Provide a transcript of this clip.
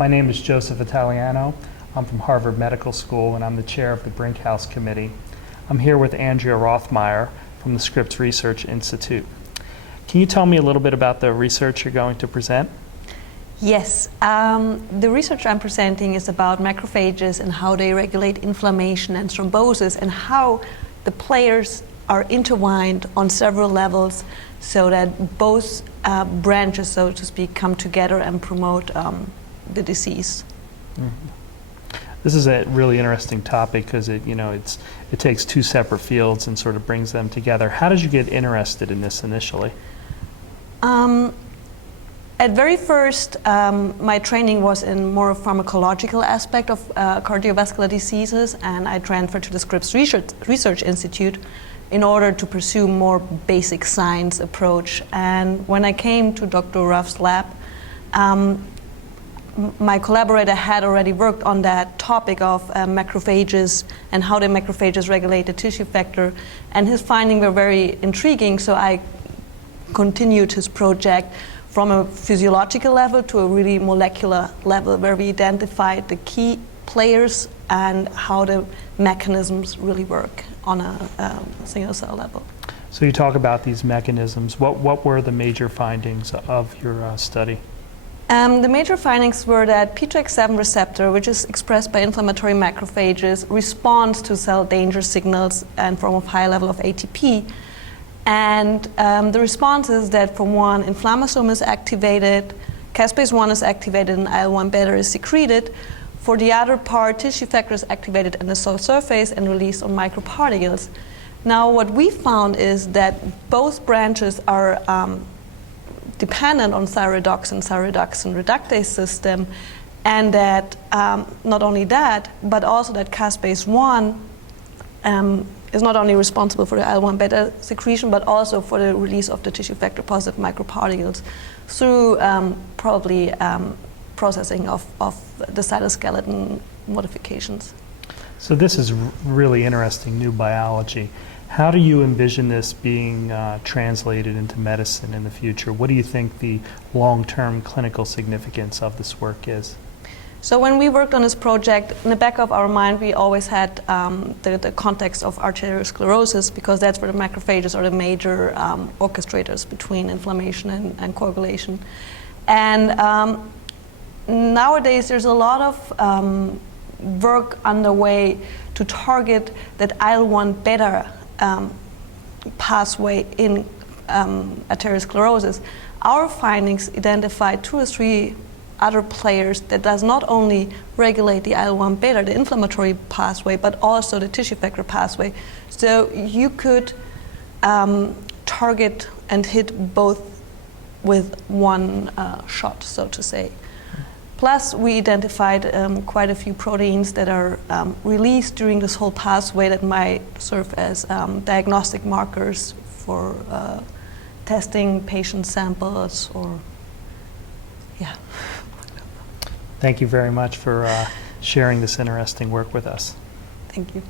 My name is Joseph Italiano. I'm from Harvard Medical School, and I'm the chair of the Brinkhous Committee. I'm here with Andrea Rothmeier from the Scripps Research Institute. Can you tell me a little bit about the research you're going to present? Yes, the research I'm presenting is about macrophages and how they regulate inflammation and thrombosis, and how the players are intertwined on several levels so that both branches, so to speak, come together and promote the disease. Mm-hmm. This is a really interesting topic because it takes two separate fields and sort of brings them together. How did you get interested in this initially? At very first, my training was in more pharmacological aspect of cardiovascular diseases, and I transferred to the Scripps Research Institute in order to pursue more basic science approach. And when I came to Dr. Ruff's lab, my collaborator had already worked on that topic of macrophages and how the macrophages regulate the tissue factor, and his findings were very intriguing, so I continued his project from a physiological level to a really molecular level, where we identified the key players and how the mechanisms really work on a single cell level. So you talk about these mechanisms. What were the major findings of your study? The major findings were that P2X7 receptor, which is expressed by inflammatory macrophages, responds to cell danger signals in form of high level of ATP. And the response is that, for one, inflammasome is activated, caspase-1 is activated, and IL-1 beta is secreted. For the other part, tissue factor is activated in the cell surface and released on microparticles. Now, what we found is that both branches are dependent on thyrodoxin reductase system, and that not only that, but also that caspase-1 is not only responsible for the IL-1 beta secretion, but also for the release of the tissue factor positive microparticles through probably processing of the cytoskeleton modifications. So this is really interesting new biology. How do you envision this being translated into medicine in the future? What do you think the long-term clinical significance of this work is? So when we worked on this project, in the back of our mind, we always had the context of arteriosclerosis, because that's where the macrophages are the major orchestrators between inflammation and coagulation. And nowadays, there's a lot of work underway to target that IL-1 beta pathway in arteriosclerosis. Our findings identified 2 or 3 other players that does not only regulate the IL-1 beta, the inflammatory pathway, but also the tissue factor pathway. So you could target and hit both with one shot, so to say. Plus, we identified quite a few proteins that are released during this whole pathway that might serve as diagnostic markers for testing patient samples, or yeah. Thank you very much for sharing this interesting work with us. Thank you.